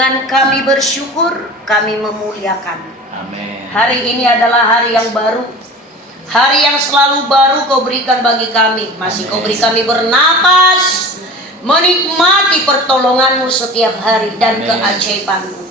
Dengan kami bersyukur, kami memuliakan. Amin. Hari ini adalah hari yang baru. Hari yang selalu baru Kau berikan bagi kami. Masih Kau beri kami bernapas, menikmati pertolongan-Mu setiap hari dan keajaiban-Mu.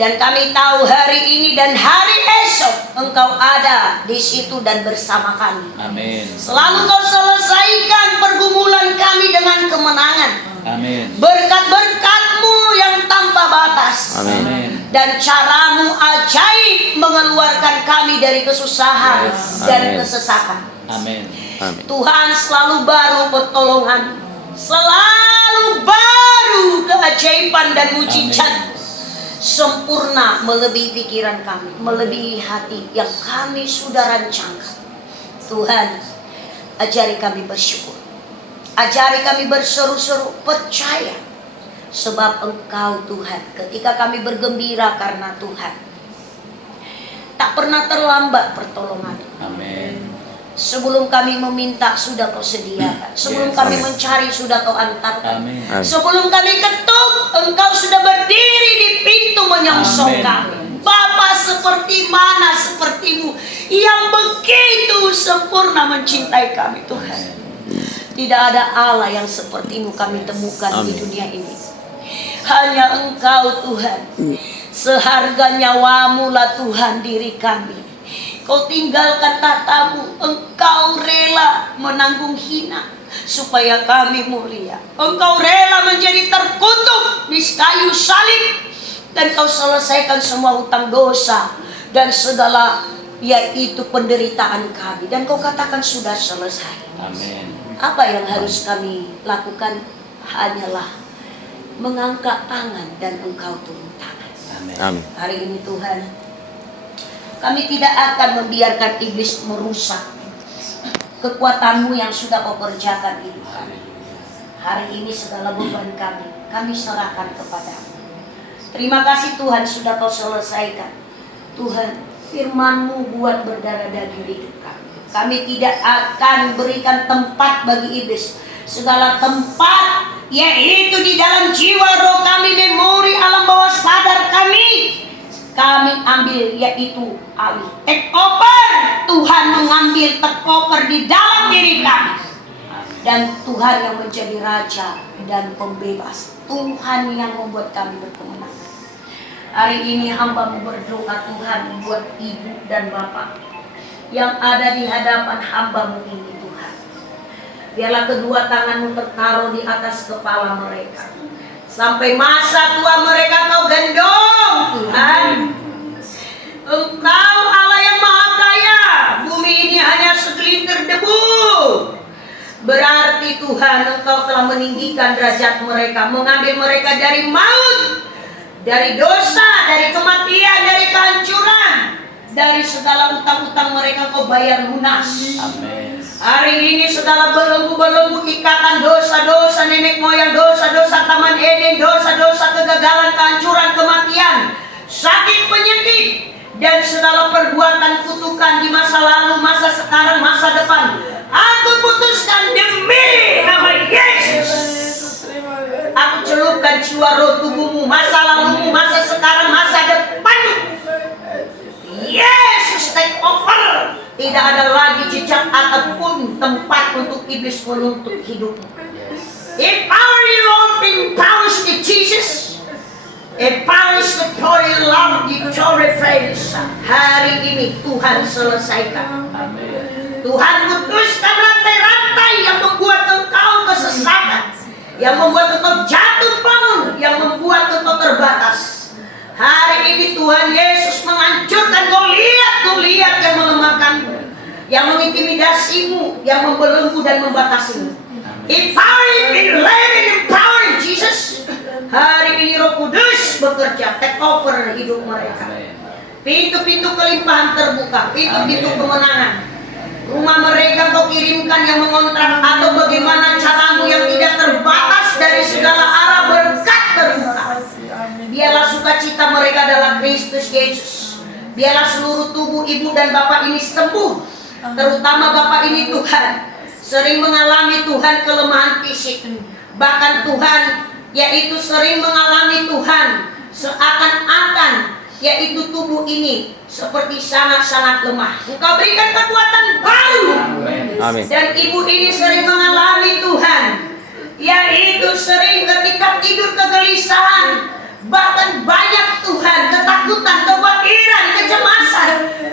Dan kami tahu hari ini dan hari esok Engkau ada di situ dan bersama kami. Amin. Selalu Kau selesaikan pergumulan kami dengan kemenangan. Amin. Berkat-berkat-Mu yang tanpa batas. Amin. Dan cara-Mu ajaib mengeluarkan kami dari kesusahan dan kesesakan. Amin. Tuhan, selalu baru pertolongan, selalu baru keajaiban dan mujizat. Sempurna melebihi pikiran kami, melebihi hati yang kami sudah rancangkan. Tuhan, ajari kami bersyukur, ajari kami berseru-seru percaya, sebab Engkau Tuhan, ketika kami bergembira karena Tuhan, tak pernah terlambat pertolongan. Amin. Sebelum kami meminta sudah Kau sediakan. Sebelum kami mencari sudah Kau antarkan. Amin. Sebelum kami ketuk, Engkau sudah berdiri di pintu menyongsong kami. Bapa seperti mana seperti-Mu yang begitu sempurna mencintai kami, Tuhan. Tidak ada Allah yang seperti-Mu kami temukan di dunia ini. Hanya Engkau Tuhan. Seharga nyawa-Mu lah Tuhan diri kami. Kau tinggalkan tatamu, Engkau rela menanggung hina supaya kami mulia. Engkau rela menjadi terkutuk di kayu salib, dan Kau selesaikan semua hutang dosa dan segala yaitu penderitaan kami. Dan Kau katakan sudah selesai. Amin. Apa yang harus kami lakukan? Hanyalah mengangkat tangan dan Engkau turun tangan. Amin. Hari ini Tuhan, kami tidak akan membiarkan iblis merusak kekuatan-Mu yang sudah Kau kerjakan hidup kami. Hari ini segala beban kami serahkan kepada-Mu. Terima kasih Tuhan sudah Kau selesaikan. Tuhan, firman-Mu buat berdarah daging hidup kami. Kami tidak akan berikan tempat bagi iblis. Segala tempat, yaitu di dalam jiwa roh kami, memori alam bawah sadar kami ambil, yaitu alih. Take over. Tuhan mengambil take over di dalam diri kami. Dan Tuhan yang menjadi Raja dan Pembebas. Tuhan yang membuat kami berkemenangan. Hari ini hamba-Mu berdoa Tuhan buat ibu dan bapak yang ada di hadapan hamba-Mu ini Tuhan. Biarlah kedua tangan-Mu tertaruh di atas kepala mereka. Sampai masa tua mereka Kau gendong Tuhan. Engkau Allah yang Maha Kaya. Bumi ini hanya segelintir debu. Berarti Tuhan, Engkau telah meninggikan derajat mereka, mengambil mereka dari maut, dari dosa, dari kematian, dari kehancuran, dari segala utang-utang mereka Kau bayar lunas. Amin. Hari ini segala belenggu-belenggu ikatan dosa-dosa nenek moyang, dosa-dosa taman Eden, dosa-dosa kegagalan, kehancuran, kematian, sakit, penyakit, dan segala perbuatan kutukan di masa lalu, masa sekarang, masa depan, aku putuskan demi nama Yesus. Aku celupkan jiwa roh tubuhmu, masa lalumu, masa sekarang, masa depanmu. Yesus take over. Tidak ada lagi jejak ataupun tempat untuk iblis menuntut hidupmu. Empower you Lord, empowers the Jesus. Empowers the body love the glory friends. Hari ini Tuhan selesaikan. Amin. Tuhan putuskan rantai-rantai yang membuat engkau kesesatan, yang membuat engkau jatuh bangun, yang membuat engkau terbatas. Hari ini Tuhan Yesus menghancurkan Goliat yang melemahkanmu, yang mengintimidasimu, yang membelenggu dan membatasimu. Empower Jesus. Hari ini Roh Kudus bekerja, take over hidup mereka. Pintu-pintu kelimpahan terbuka, pintu-pintu kemenangan. Rumah mereka Kau kirimkan yang mengontrak, atau bagaimana caramu yang tidak terbatas dari segala arah berkat terbuka. Biarlah sukacita mereka dalam Kristus Yesus. Biarlah seluruh tubuh ibu dan bapak ini sembuh. Terutama bapak ini Tuhan sering mengalami Tuhan kelemahan fisik. Bahkan Tuhan yaitu sering mengalami Tuhan yaitu tubuh ini seperti sangat-sangat lemah. Engkau berikan kekuatan baru. Amin. Dan ibu ini sering mengalami Tuhan, yaitu sering ketika tidur kegelisahan, bahkan banyak Tuhan ketakutan, kekhawatiran, kecemasan.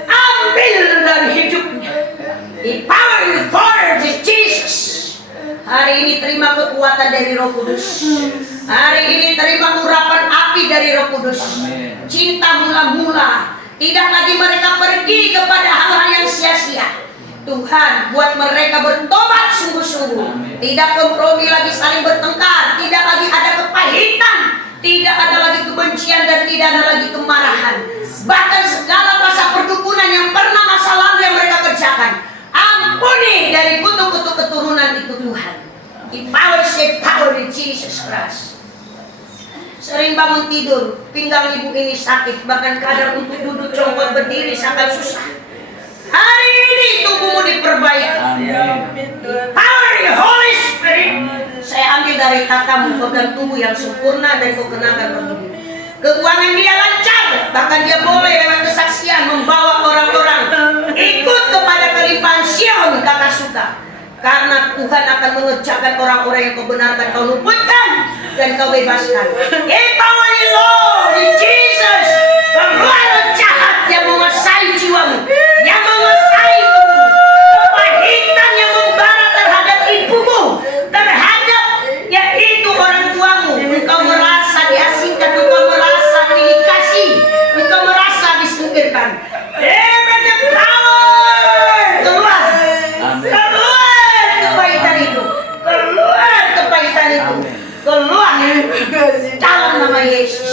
Ambil dari hidupnya. Empower you for Jesus. Hari ini terima kekuatan dari Roh Kudus. Hari ini terima urapan api dari Roh Kudus. Cinta mula-mula. Tidak lagi mereka pergi kepada hal-hal yang sia-sia. Tuhan buat mereka bertobat sungguh-sungguh. Tidak kompromi lagi saling bertengkar. Tidak lagi ada kepahitan. Tidak ada lagi kebencian dan tidak ada lagi kemarahan. Bahkan segala masa perdukunan yang pernah masa lalu yang mereka kerjakan, ampuni dari kutuk-kutuk keturunan itu Tuhan. Empower shape power in Jesus Christ. Sering bangun tidur, pinggang ibu ini sakit, bahkan kadang untuk duduk jongkok berdiri sangat susah. Hari ini tubuhmu diperbaiki. Power the Holy Spirit. Saya ambil dari katamu, pegang tubuh yang sempurna dan kau kenakan begini. Keuangan dia lancar, bahkan dia boleh lewat kesaksian membawa orang-orang ikut kepada kelimpahan Sion kakak suka. Karena Tuhan akan mengerjakan orang-orang yang kau benarkan, kau luputkan dan kau bebaskan. Empower you Lord in Jesus. Keluar jahat yang menguasai jiwamu, yang menguasai tubuhmu, kepahitan yang membara terhadap ibumu, terhadap yaitu orang tuamu. Engkau merasa diasingkan, engkau merasa dikasih, engkau merasa disingkirkan. Amen. The power keluar, keluar kepahitan itu, keluar kepahitan itu, keluar dalam nama Yesus.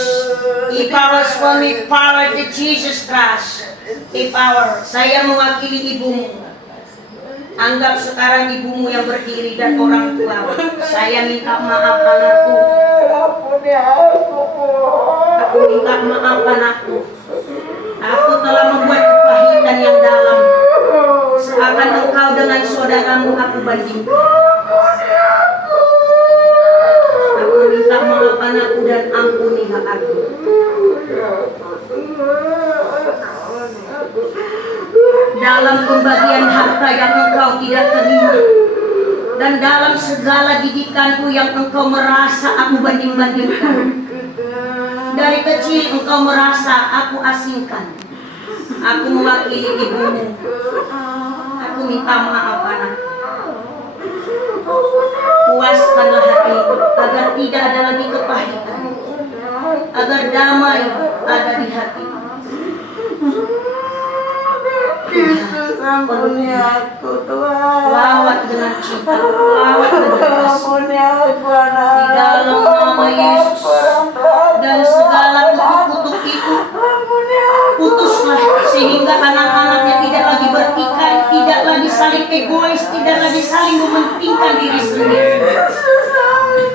Empower suami, power to Jesus Christ. Empower. Saya mewakili ibumu. Anggap sekarang ibumu yang berdiri dan orang tua. Saya minta maaf anakku. Aku minta maaf anakku. Aku telah membuat kepahitan yang dalam. Seakan engkau dengan saudaramu aku bandingkan. Aku minta maaf anakku dan ampuni hak aku. Dalam pembagian harta yang engkau tidak terima, dan dalam segala didikanku yang engkau merasa aku banding-bandingkan. Dari kecil engkau merasa aku asingkan. Aku mewakili ibumu. Aku minta maaf anakku. Puaskanlah hatiku agar tidak ada lagi kepahitan, agar damai ada di hati. Yesus ampuni aku Tuhan. Lawat dengan cinta, lawat dengan kasih. Ampuni aku anak. Di dalam nama Yesus. Dan segala kutuk-kutuk itu putuslah, sehingga anak-anaknya tidak lagi bertikai, tidak lagi saling egois, tidak lagi saling mementingkan diri sendiri.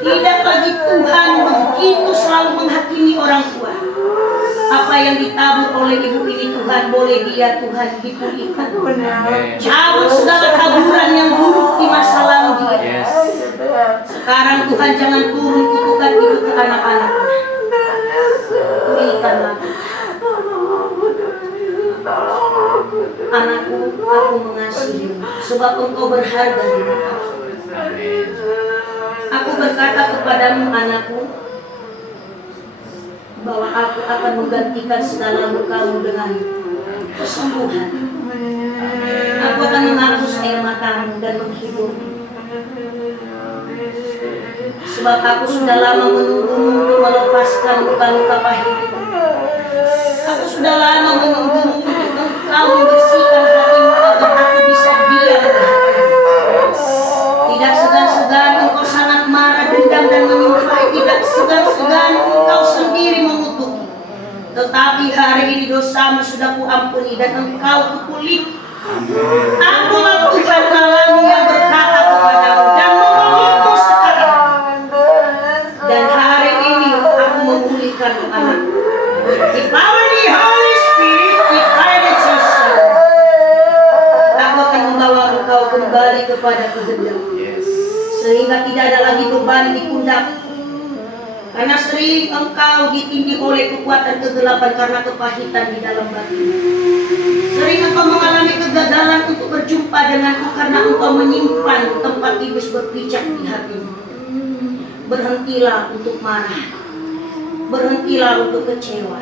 Tidak lagi Tuhan begitu selalu menghakimi orang tua. Apa yang ditabur oleh ibu ini Tuhan, boleh dia Tuhan dipulihkan. Cabut segala taburan yang buruk di masa lalu dia. Sekarang Tuhan jangan turun kutukan itu ke anak-anaknya. Pulihkanlah. Anakku, aku mengasihimu, sebab engkau berharga di mata aku. Aku berkata kepadamu anakku, bahwa aku akan menggantikan segala lukamu dengan kesembuhan. Aku akan menghapus air matamu dan menghiburmu. Sebab aku sudah lama menunggumu untuk melepaskan luka-luka pahitmu. Aku sudah lama menunggumu untuk engkau membersihkan hatimu agar aku bisa diam di hatimu. Tidak segan-segan engkau sangat marah, dendam dan menyumpahi. Tidak segan-segan engkau sendiri mengutuki. Tetapi hari ini dosamu sudah kuampuni dan engkau kupulih. Akulah Tuhan Allahmu yang berkata kepadamu dan mengutus sekarang. Dan hari ini aku memulihkan anakku. Empower the Holy Spirit, empower Jesus. Aku akan membawa engkau kembali kepada kehendak. Sehingga tidak ada lagi beban di pundak. Karena sering engkau ditindih oleh kekuatan kegelapan karena kepahitan di dalam batin. Sering engkau mengalami kegagalan untuk berjumpa denganku karena engkau menyimpan tempat iblis berpijak di hatimu. Berhentilah untuk marah. Berhentilah untuk kecewa.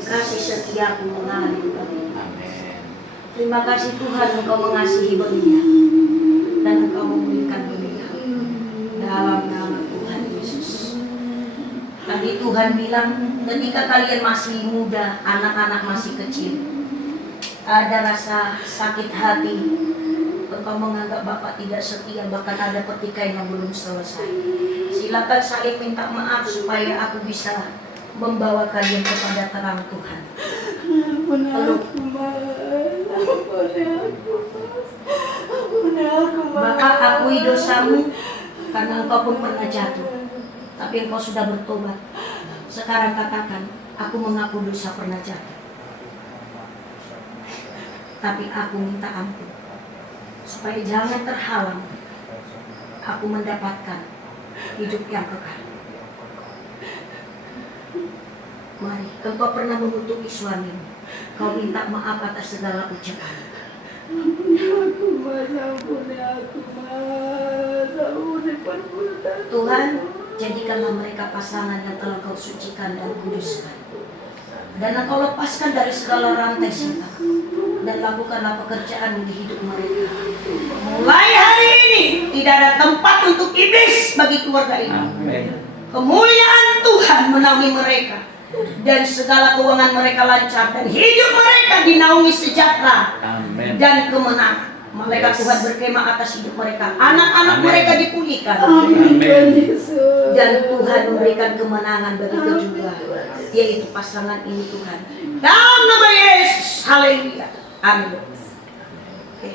Kasih setiaku mengalir bagimu. Terima kasih Tuhan engkau mengasihi Belia dan engkau memulihkan Belia. Dalam nama Tuhan Yesus. Tadi Tuhan bilang ketika kalian masih muda, anak-anak masih kecil, ada rasa sakit hati, engkau menganggap Bapak tidak setia, bahkan ada pertikaian yang belum selesai. Silakan saya minta maaf supaya aku bisa membawa kalian kepada terang Tuhan. Ampuni aku, Mas. Ampuni aku, Mas. Ampuni aku, Mas. Bapak akui dosamu karena engkau pun pernah jatuh, tapi engkau sudah bertobat. Sekarang katakan, aku mengaku dosa pernah jatuh, tapi aku minta ampun supaya jangan terhalang aku mendapatkan hidup yang kekal. Mari, engkau pernah menutupi suamimu, kau minta maaf atas segala ucapan. Ampuni aku, Mas. Ampuni aku, Mas. Ampuni perbuatan. Tuhan, jadikanlah mereka pasangan yang telah kau sucikan dan kuduskan. Dan engkau lepaskan dari segala rantai setan. Dan lakukanlah pekerjaan di hidup mereka. Mulai hari ini tidak ada tempat untuk iblis bagi keluarga ini. Amin. Kemuliaan Tuhan menaungi mereka. Dan segala keuangan mereka lancar. Dan hidup mereka dinaungi sejahtera Amin. dan kemenangan. Malaikat Tuhan berkemah atas hidup mereka. Anak-anak Amin. mereka dipulihkan. Amin, Tuhan Yesus. Dan Tuhan memberikan kemenangan bagi kedua, yaitu pasangan ini Tuhan. Dalam nama Yesus, haleluya, amin. Oke.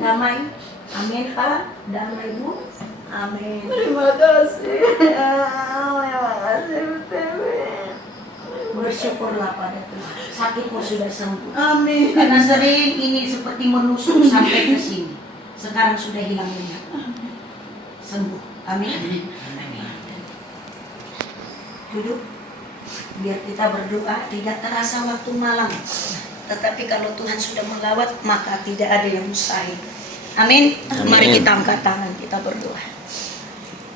Damai, amin Pak, damai Bu, amin. Terima kasih. Terima kasih, Dewi. Bersyukurlah pada Tuhan, sakitmu sudah sembuh. Amin. Karena sering ini seperti menusuk sampai ke sini, sekarang sudah hilang minyak, sembuh, amin. Duduk, biar kita berdoa. Tidak terasa waktu malam, tetapi kalau Tuhan sudah melawat, maka tidak ada yang mustahil. Amin. Mari kita angkat tangan, kita berdoa.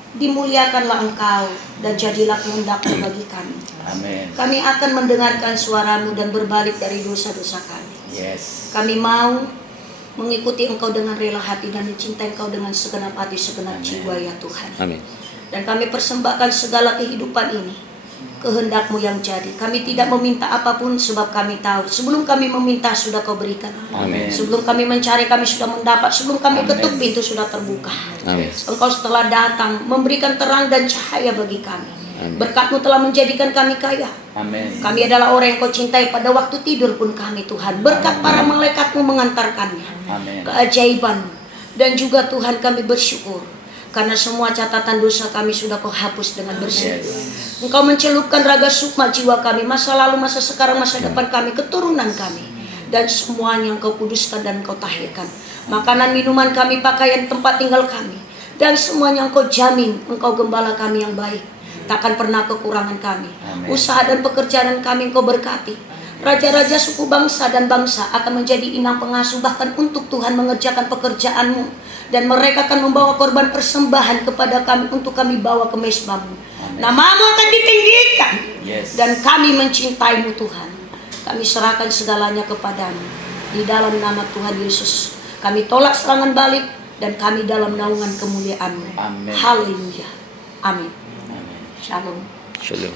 Dimuliakanlah Engkau dan jadilah kehendak-Mu bagi kami. Amin. Kami akan mendengarkan suara-Mu dan berbalik dari dosa-dosa kami. Yes. Kami mau mengikuti Engkau dengan rela hati dan mencintai Engkau dengan segenap hati, segenap Amin. jiwa ya Tuhan. Amin. Dan kami persembahkan segala kehidupan ini, kehendak-Mu yang jadi. Kami tidak meminta apapun sebab kami tahu sebelum kami meminta sudah Kau berikan. Amin. Sebelum kami mencari kami sudah mendapat. Sebelum kami Amin. ketuk pintu sudah terbuka. Amin. Engkau setelah datang memberikan terang dan cahaya bagi kami. Amin. Berkat-Mu telah menjadikan kami kaya. Amin. Kami adalah orang yang Kau cintai pada waktu tidur pun kami Tuhan. Berkat para malaikat-Mu mengantarkannya. Amin. Keajaiban. Dan juga Tuhan kami bersyukur karena semua catatan dosa kami sudah Kau hapus dengan bersih. Yes. Engkau mencelupkan raga sukma jiwa kami, masa lalu, masa sekarang, masa depan kami, keturunan kami, dan semuanya Engkau kuduskan dan Engkau tahirkan. Makanan, minuman kami, pakaian, tempat tinggal kami, dan semuanya Engkau jamin. Engkau gembala kami yang baik, takkan pernah kekurangan kami. Amin. Usaha dan pekerjaan kami Engkau berkati. Raja-raja suku bangsa dan bangsa akan menjadi inang pengasuh bahkan untuk Tuhan mengerjakan pekerjaan-Mu. Dan mereka akan membawa korban persembahan kepada kami untuk kami bawa ke mezbah-Mu. Nama-Mu akan ditinggikan. Yes. Dan kami mencintai-Mu Tuhan. Kami serahkan segalanya kepadamu. Di dalam nama Tuhan Yesus. Kami tolak serangan balik. Dan kami dalam naungan kemuliaan-Mu. Amin. Haleluya. Amin. Amin. Shalom. Shalom.